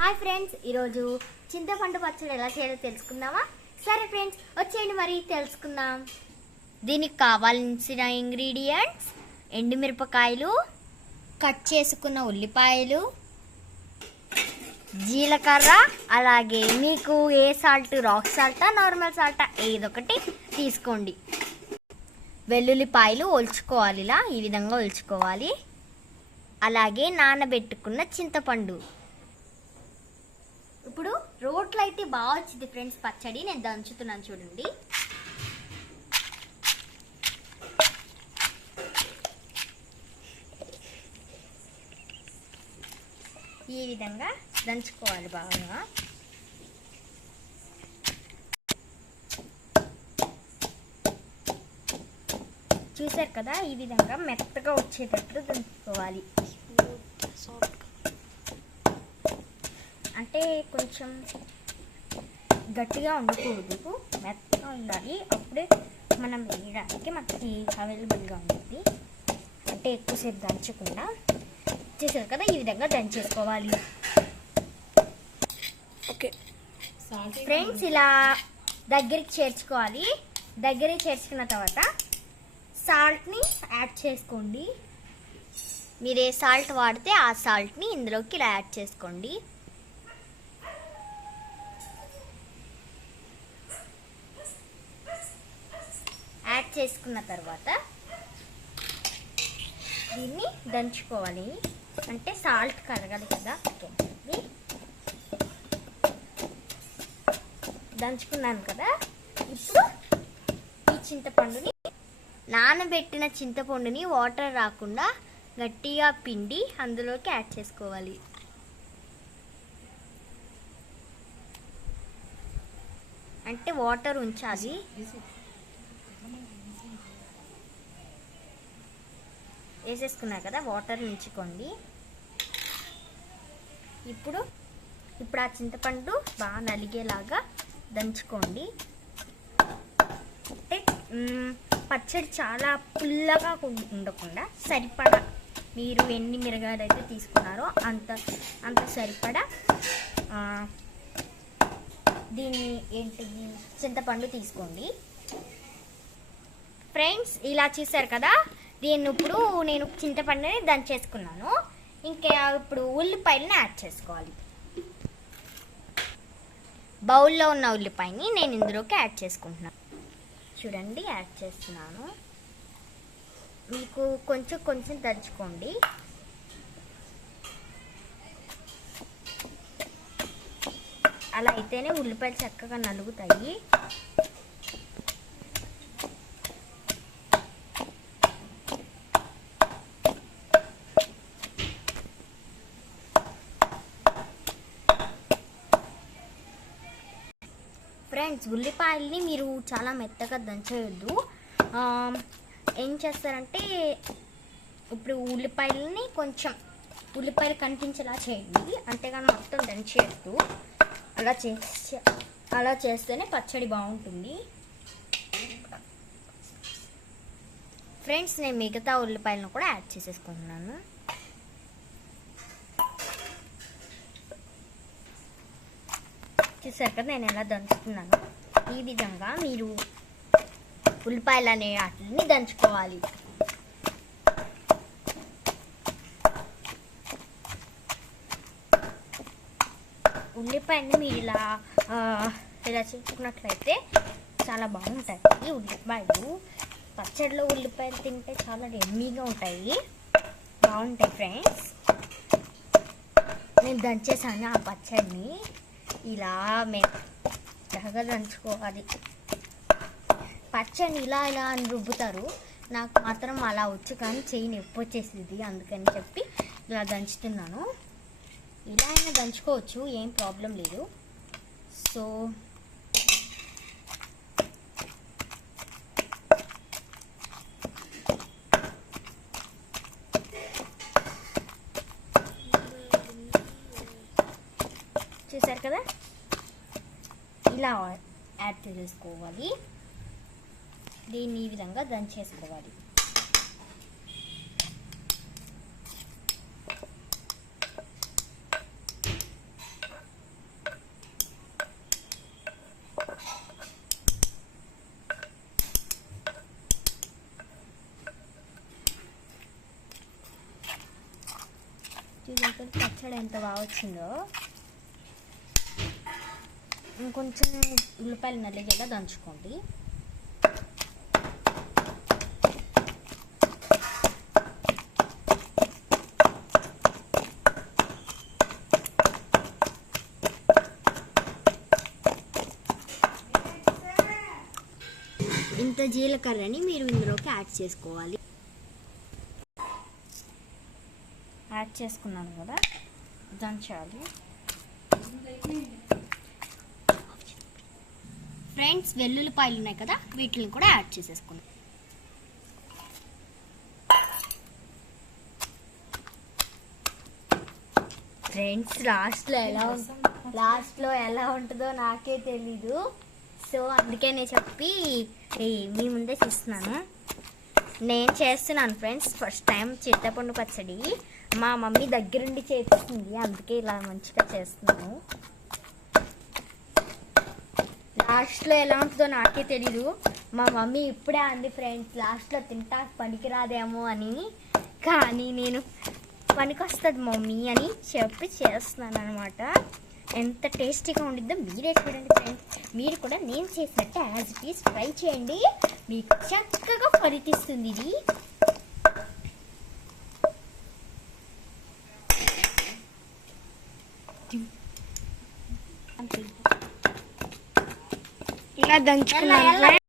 Hi friends ఈరోజు చింతపండు పచ్చడి ఎలా చేయాలో తెలుసుకుందామా? సరే ఫ్రెండ్స్ వచ్చేయండి మరి తెలుసుకుందాం. దీనికి కావాల్సిన ఇంగ్రీడియంట్స్ ఎండుమిరపకాయలు కట్ చేసుకున్న ఉల్లిపాయలు జీలకర్ర అలాగే మీకు ఏ సాల్ట్ రాక్ సాల్టా నార్మల్ సాల్టా ఏదొకటి తీసుకోండి. వెల్లుల్లిపాయలు ఒలుచుకోవాలి ఇలా ఈ విధంగా ఒలుచుకోవాలి. అలాగే నానబెట్టుకున్న చింతపండు. ఇప్పుడు రోట్లో అయితే బాగా వచ్చింది ఫ్రెండ్స్ పచ్చడి. నేను దంచుతున్నాను చూడండి. ఈ విధంగా దంచుకోవాలి బాగా. చూసారు కదా ఈ విధంగా మెత్తగా వచ్చేటట్లు దంచుకోవాలి. అంటే కొంచెం గట్టిగా ఉండకూడదు. మెత్తగా ఉండాలి. అప్పుడే మనం వేయడానికి మనకి అవైలబుల్గా ఉంటుంది అంటే ఎక్కువసేపు దంచకుండా. చేశారు కదా ఈ విధంగా దంచేసుకోవాలి. ఓకే. ఫ్రెండ్స్ ఇలా దగ్గరికి చేర్చుకోవాలి. దగ్గరికి చేర్చుకున్న తర్వాత సాల్ట్ని యాడ్ చేసుకోండి. మీరు ఏ సాల్ట్ వాడితే ఆ సాల్ట్ని ఇందులోకి ఇలా యాడ్ చేసుకోండి. యాడ్ చేసుకున్న తర్వాత దీన్ని దంచుకోవాలి. అంటే సాల్ట్ కరగాలి కదా దంచుకున్నాను కదా. ఇప్పుడు ఈ చింతపండుని నానబెట్టిన చింతపండుని వాటర్ రాకుండా గట్టిగా పిండి అందులోకి యాడ్ చేసుకోవాలి. అంటే వాటర్ ఉంచాలి. వేసేసుకున్నారు కదా వాటర్ ఉంచుకోండి. ఇప్పుడు ఇప్పుడు ఆ చింతపండు బాగా నలిగేలాగా దంచుకోండి. అంటే పచ్చడి చాలా పుల్లగా ఉండకుండా సరిపడా మీరు ఎన్ని మిరగాయలు అయితే తీసుకున్నారో అంత అంత సరిపడా దీన్ని ఏంటిది చింతపండు తీసుకోండి. ఫ్రెండ్స్ ఇలా చేశారు కదా? దీన్ని ఇప్పుడు నేను చింతపండుని దంచేసుకున్నాను ఇంకా ఇప్పుడు ఉల్లిపాయలని యాడ్ చేసుకోవాలి. బౌల్లో ఉన్న ఉల్లిపాయని నేను ఇందులోకి యాడ్ చేసుకుంటున్నాను చూడండి యాడ్ చేస్తున్నాను. మీకు కొంచెం కొంచెం దంచుకోండి అలా అయితేనే ఉల్లిపాయలు చక్కగా నలుగుతాయి. ఫ్రెండ్స్ ఉల్లిపాయల్ని మీరు చాలా మెత్తగా దంచేయొద్దు ఏం చేస్తారంటే ఇప్పుడు ఉల్లిపాయలని కొంచెం ఉల్లిపాయలు కనిపించేలా చేయండి. అంతేగాని మొత్తం దంచేయద్దు. అలా చేసే అలా చేస్తేనే పచ్చడి బాగుంటుంది. ఫ్రెండ్స్ నేను మిగతా ఉల్లిపాయలను కూడా యాడ్ చేసేసుకుంటున్నాను. చూసారు నేను ఎలా దంచుతున్నాను? ఈ విధంగా మీరు ఉల్లిపాయలు అనే వాటిని దంచుకోవాలి. ఉల్లిపాయని మీరు ఇలా ఇలా చేసుకున్నట్లయితే చాలా బాగుంటాయి. ఈ ఉల్లిపాయలు పచ్చడిలో ఉల్లిపాయలు తింటే చాలా ఎమ్మీగా ఉంటాయి. బాగుంటాయి ఫ్రెండ్స్. నేను దంచేసాను ఆ పచ్చడిని. ఇలా మెత్తగా దంచుకోవాలి. పచ్చని ఇలా ఇలా అని రుబ్బుతారు. నాకు మాత్రం అలా వచ్చు కానీ చెయ్యి నొప్పి వచ్చేసింది అందుకని చెప్పి ఇలా దంచుతున్నాను. ఇలా అయినా దంచుకోవచ్చు ఏం ప్రాబ్లం లేదు. సో చూసారు కదా? ఇలా యాడ్ చేసుకోవాలి. దీన్ని ఈ విధంగా దంచేసుకోవాలి చూసాక పచ్చడి ఎంత బాగా వచ్చిందో ఇంకొంచెం ఉల్లిపాయలు నల్లిగేలా దంచుకోండి. ఇంత జీలకర్రని మీరు ఇందులోకి యాడ్ చేసుకోవాలి. యాడ్ చేసుకున్నాను కదా దంచాలి. ఫ్రెండ్స్ వెల్లుల్లిపాయలు ఉన్నాయి కదా వీటిని కూడా యాడ్ చేసేసుకుందాం. ఫ్రెండ్స్ లాస్ట్లో ఎలా లాస్ట్లో ఎలా ఉంటుందో నాకే తెలీదు. సో అందుకే నేను చెప్పి మీ ముందే చేస్తున్నాను. నేను చేస్తున్నాను ఫ్రెండ్స్ ఫస్ట్ టైం చింతపండు పచ్చడి. మా మమ్మీ దగ్గరుండి చేస్తుంది అందుకే ఇలా మంచిగా చేస్తున్నాను. లాస్ట్లో ఎలా ఉంటుందో నాకే తెలీదు. మా మమ్మీ ఇప్పుడే అంది ఫ్రెండ్స్ లాస్ట్లో తింటా పనికిరాదేమో అని. కానీ నేను పనికొస్తుంది మమ్మీ అని చెప్పి చేస్తున్నాను అనమాట ఎంత టేస్టీగా ఉండిద్దో మీరే చూడండి ఫ్రెండ్స్. మీరు కూడా నేను చేసినట్టు యాజ్ ఇట్ ఈస్ ట్రై చేయండి. మీకు చక్కగా ఫలితిస్తుంది ఇది. Thank you. ఎలా, ఎలా?